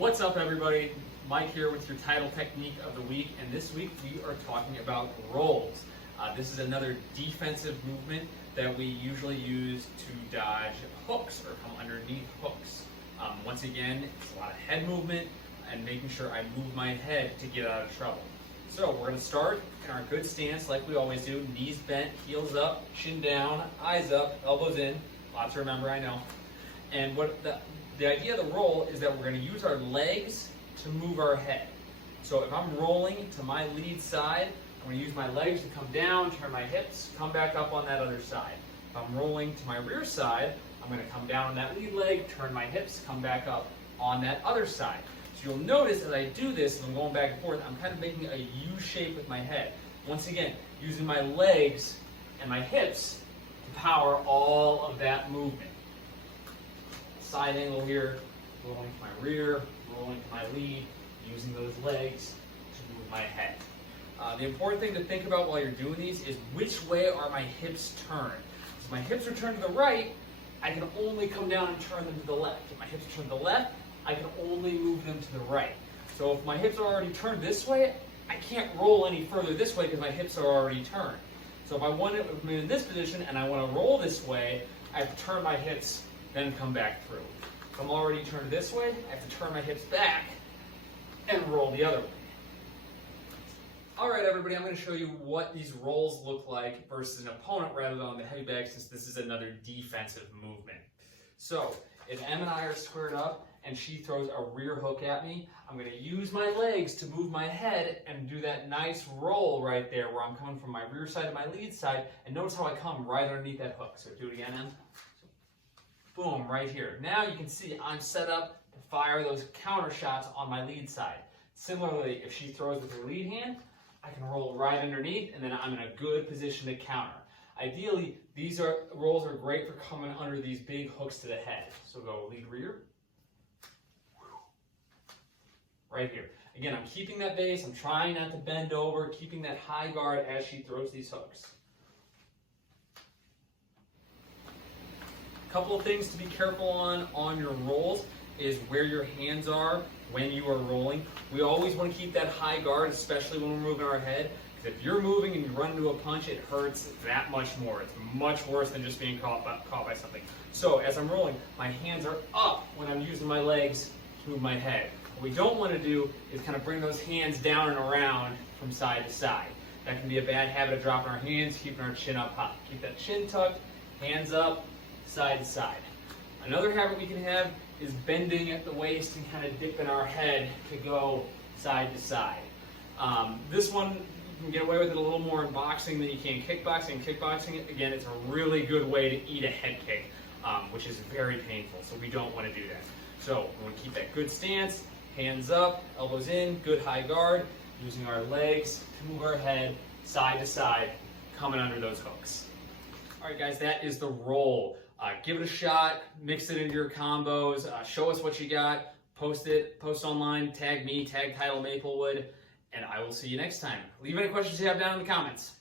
What's up, everybody? Mike here with your title technique of the week, and this week we are talking about rolls. This is another defensive movement that we usually use to dodge hooks or come underneath hooks. Once again, it's a lot of head movement and making sure I move my head to get out of trouble. So we're going to start in our good stance like we always do. Knees bent, heels up, chin down, eyes up, elbows in. Lots to remember, I know. And what the idea of the roll is that we're going to use our legs to move our head. So if I'm rolling to my lead side, I'm going to use my legs to come down, turn my hips, come back up on that other side. If I'm rolling to my rear side, I'm going to come down on that lead leg, turn my hips, come back up on that other side. So you'll notice as I do this, and I'm going back and forth, I'm kind of making a U shape with my head. Once again, using my legs and my hips to power all of that movement. Side angle here, rolling to my rear, rolling to my lead, using those legs to move my head. The important thing to think about while you're doing these is which way are my hips turned. If my hips are turned to the right, I can only come down and turn them to the left. If my hips are turned to the left, I can only move them to the right. So if my hips are already turned this way, I can't roll any further this way because my hips are already turned. So if I want to be in this position and I want to roll this way, I have to turn my hips, then come back through. If I'm already turned this way, I have to turn my hips back and roll the other way. All right, everybody, I'm going to show you what these rolls look like versus an opponent rather than on the heavy bag, since this is another defensive movement. So if Em and I are squared up and she throws a rear hook at me, I'm going to use my legs to move my head and do that nice roll right there where I'm coming from my rear side to my lead side. And notice how I come right underneath that hook. So do it again, Em. Boom, right here. Now you can see I'm set up to fire those counter shots on my lead side. Similarly, if she throws with her lead hand, I can roll right underneath, and then I'm in a good position to counter. Ideally, these rolls are great for coming under these big hooks to the head. So go lead rear. Right here. Again, I'm keeping that base. I'm trying not to bend over, keeping that high guard as she throws these hooks. A couple of things to be careful on your rolls is where your hands are when you are rolling. We always want to keep that high guard, especially when we're moving our head. Because if you're moving and you run into a punch, it hurts that much more. It's much worse than just being caught by something. So as I'm rolling, my hands are up when I'm using my legs to move my head. What we don't want to do is kind of bring those hands down and around from side to side. That can be a bad habit of dropping our hands, keeping our chin up high. Keep that chin tucked, hands up, side to side. Another habit we can have is bending at the waist and kind of dipping our head to go side to side. This one, you can get away with it a little more in boxing than you can kickboxing. Kickboxing, again, it's a really good way to eat a head kick, which is very painful, so we don't want to do that. So we want to keep that good stance, hands up, elbows in, good high guard, using our legs to move our head side to side, coming under those hooks. All right, guys, that is the roll. Give it a shot, mix it into your combos, show us what you got, post online, tag me, tag Title Maplewood, and I will see you next time. Leave any questions you have down in the comments.